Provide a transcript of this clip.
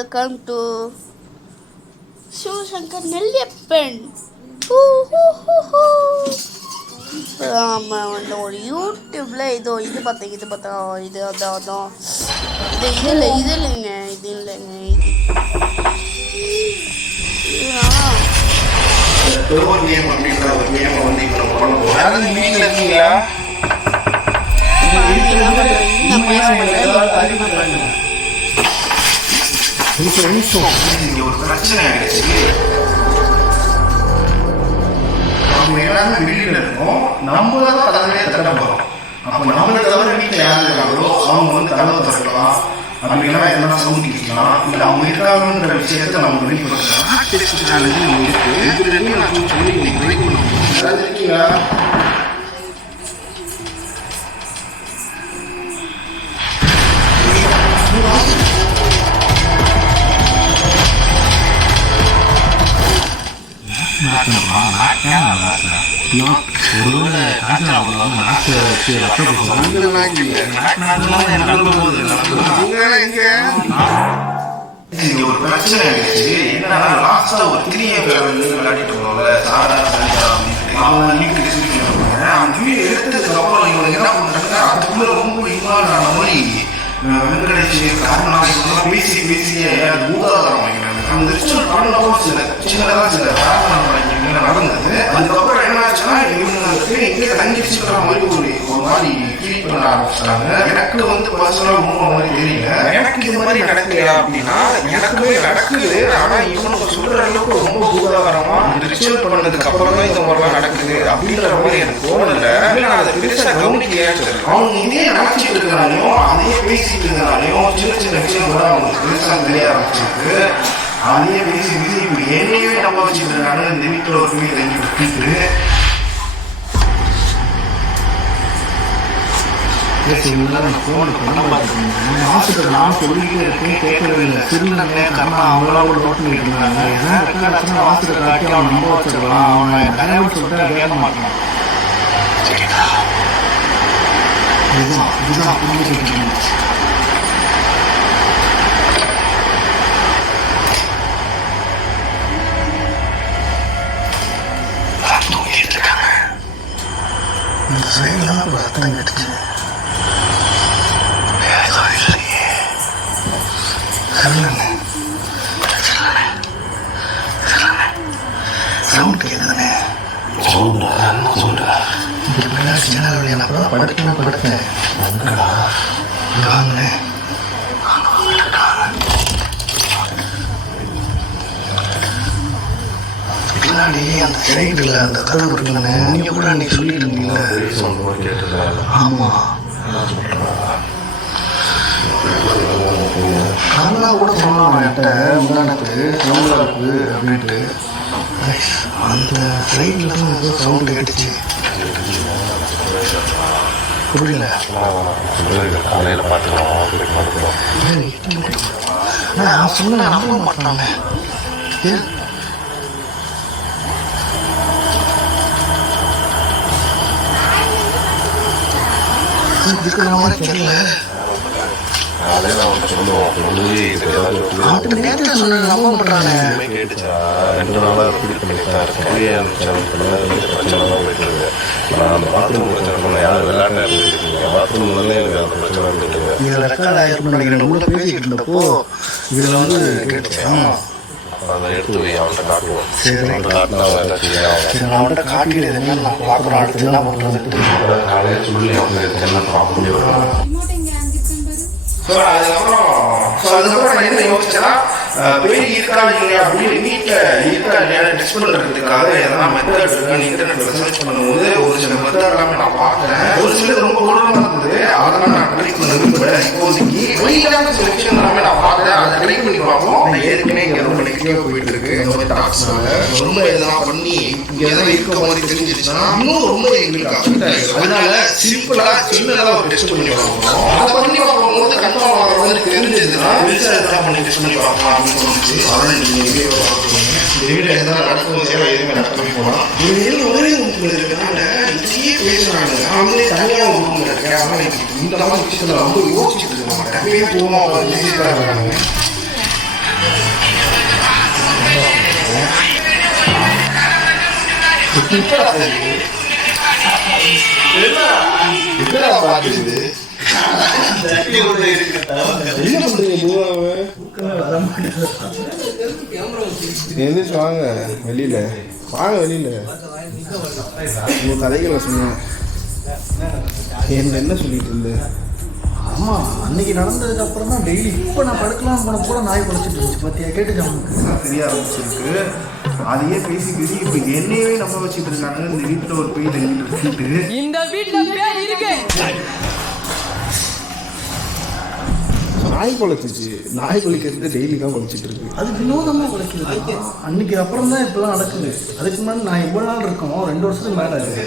Welcome to Sivasankar நெல்லியப்பன். ஆமாம், வந்து ஒரு யூடியூப்பில் இது பார்த்தேன் இது அதான் இது இல்லைங்க இது ஒரு பிரச்சனை ஆயிடுச்சு. நம்ம எல்லாரும் வெளியில இருக்கோம், நம்மளதான் கதவே தட்ட போறோம். அப்ப நம்மளை தவிர வீட்டுல யாரு இருக்காங்களோ அவங்க வந்து கதவை திறக்கலாம், அப்படி இல்லைன்னா எதனா சவுண்ட் கேட்கலாம், இல்லை அவங்க இருக்காங்கன்ற விஷயத்த நம்ம வெளிப்படுத்தலாம். இருக்கீங்களா? ஒரு பிரச்சனை ஆயிடுச்சு. என்னன்னா லாஸ்டா ஒரு 3 விளையாடிட்டு போனோம்ல, சாரா அவங்க வீட்டுக்கு சொல்லிக்கிறாங்க. அவங்க வீடு எடுத்ததுக்கு அப்புறம் இவங்க என்ன பண்றாங்க, அதுக்குள்ள ரொம்ப இன்வால்வ் ஆன மாதிரி வெங்கடேஷ் காரணம் பேசியே பூதாதாரம் வாங்கினாங்க. அந்த ரிச்சுவல் பண்ணவும் சின்னதாக சில காரணம் நடந்தது. அதுக்கப்புறம் என்ன ஆச்சுன்னா இவங்க தங்கிச்சுக்கிற மாதிரி ஒரு மாதிரி ஃபீல் பண்ண ஆரம்பிச்சிட்டாங்க. எனக்கு வந்து பர்சனலாக ரொம்ப மாதிரி தெரியல, எனக்கு இது மாதிரி நடக்கலையா அப்படின்னா எனக்குமே நடக்குது. ஆனா இவங்க சொல்ற அளவுக்கு ரொம்ப பூதாகரமா ரிச்சுவல் பண்ணதுக்கு அப்புறம் தான் இந்த மாதிரிலாம் நடக்குது அப்படின்ற மாதிரி எனக்கு தோணல. நான் அதை பெருசா கவனிக்கையாச்சு. அவங்க இதே நினைச்சிட்டு இருக்கிறாலையும் அதையே பேசிட்டு இருக்கிறாலையும் சின்ன விஷயம் அவங்களுக்கு பெருசா தெரிய ஆரம்பிச்சிருக்கு. அதையே பேசி இப்ப என்னையே நம்ப வச்சுட்டு இருக்காங்க. இந்த வீட்டில் ஒரு போய் தங்கி விட்டுட்டு நான் சொல்லிக்கிட்டே இருக்கேன், கேட்கவே இல்லை. சிறுநே கண்ணா அவங்களோட நோட் பண்ணிட்டு இருந்தாங்க. ஏன்னா வாசல் காட்டி அவன் நம்ப வச்சிருக்கலாம், அவன் கனவு சொல்லிட்டு கேட்க மாட்டான். இதுதான் புரிஞ்சுக்கிட்டு ரத்தம் கட்டுச்சு. சவுண்ட் கேட்குதுண்ணே. படுத்தேன் வாங்கண்ணே. பின்னாடி அந்த சைடுல அந்த கதவு இருக்குங்கண்ணே. நீங்க கூட அன்னைக்கு சொல்லிட்டு இருந்தீங்களா? ஆமா, கண்ணா கூட சொன்னான் என்கிட்ட முந்தானத்து சவுண்டா இருக்கு அப்படின்ட்டு. அந்த சைடுல தான் ஏதோ சவுண்டு கேட்டுச்சு. புரியல. காலையில் பார்த்துக்கலாம். நான் சொன்ன நம்ப மாட்டானே. இருக்கிற மாதிரி தெரியல. காலையில் அவன் சொல்லுவான் நம்ப மாட்டானே. கேட்டுச்சா 2 நாளாக ஃபீல் பண்ணிட்டு தான் இருக்கேன். பிரச்சனை தான் போயிட்டு இருக்கு. நான் அந்த பாத்ரூம் பிரச்சனை யாரும் விளையாட்டா இருந்துருக்கீங்க. பாத்ரூம் வந்து எனக்கு அந்த பிரச்சனை வந்துட்டு இதில் ரெக்கார்ட் ஆகிருக்குன்னு நினைக்கிறேன். உள்ள பேசிக்கிட்டு இருந்தப்போ இதில் வந்து கேட்டுச்சா. அதை எடுத்து வை, அவன்கிட்ட காட்டுவோம். சரி, காட்டினா அவன்கிட்ட காட்டிட்டு எதுவுமே நான் பார்க்குறோம். அடுத்து என்ன பண்ணுறது காலையில் சொல்லி அவங்களுக்கு என்ன ப்ராப்ளம். அதுக்கப்புறம் நான் என்ன யோசிச்சேன்னா, பேய் இருக்கா இல்லையா அப்படின்னு வீட்டில் இருக்கா இல்லையா டெஸ்ட் பண்ணுறதுக்காக எதனா மெத்தட் இருக்குன்னு இன்டர்நெட்டில் சர்ச் பண்ணும்போது ஒரு சில மெத்தட் எல்லாமே நான் பார்த்தேன். ஒரு சிலது ரொம்ப கொடூரமாக இருந்தது. அதெல்லாம் நான் ட்ரை பண்ண விரும்புகிறேன். இப்போதைக்கு வெளியிலான சில விஷயம் எல்லாமே நான் பார்த்தேன். அதை ட்ரை பண்ணி பார்ப்போம். நான் ஏற்கனவே இங்கே ரொம்ப நெகட்டிவாக போயிட்டு இருக்கு. இந்த மாதிரி டாக்ஸ்னால ரொம்ப எதனா பண்ணி இங்கே எதாவது இருக்க மாதிரி தெரிஞ்சிருச்சுன்னா இன்னும் ரொம்ப எங்களுக்கு அஃபெக்ட் ஆகிடும். அதனால சிம்பிளாக சின்னதாக ஒரு டெஸ்ட் பண்ணி பார்ப்போம். அதை பண்ணி பார்க்கும்போது கன்ஃபார்ம் ஆகிற மாதிரி தெரிஞ்சதுன்னா பெருசாக எதனா பண்ணி டெஸ்ட் பண்ணி பார்க்கலாம் அப்படின்னு தோணுச்சு. அதனால் நீங்கள் வீடியோ பார்க்குறீங்க. இந்த வீடியோ எதனா நடக்கும் சேவை எதுவுமே நடக்கவே போகலாம். இவங்க ஒரே ரூமில் இருக்கிறனால இதையே பேசுகிறாங்க. அவங்களே தனியாக ஒரு ரூமில் இருக்கேன். ஆனால் இந்த மாதிரி விஷயத்தில் ரொம்ப யோசிச்சுட்டு இருக்க மாட்டேன். போவோம் அவங்க என்னடா பாக்குது என்ன பண்றீங்க எந்திரிச்சு வாங்க வெளியில வாங்க வெளியில உங்க கதைகளை சொன்னேன் என்ன சொல்லிட்டு இருந்த ஆமாம், அன்னைக்கு நடந்ததுக்கு அப்புறம் தான் டெய்லி இப்போ நான் படுக்கலாம் போன கூட நாய் படைச்சிட்டு இருந்துச்சு. பார்த்தியா, கேட்டுச்சு அவனுக்கு தெரிய ஆரம்பிச்சிருக்கு. அதையே பேசி பேசி இப்போ என்னையவே நம்ப வச்சுட்டு இருக்காங்க. இந்த வீட்டில் ஒரு பேய் தங்கிட்டு இந்த வீட்டில் பேய் இருக்கு. நாய் குலைச்சிச்சு. நாய் குலைக்கிறது டெய்லி தான் குலைச்சிட்டு இருக்கு. அது வினோதமாக குலைக்குது. அன்னைக்கு அப்புறம் தான் இப்பெல்லாம் நடக்குது. அதுக்கு முன்னாடி நான் எவ்வளோ நாள் இருக்கோம், 2 வருஷத்துக்கு மேலே இருக்குது.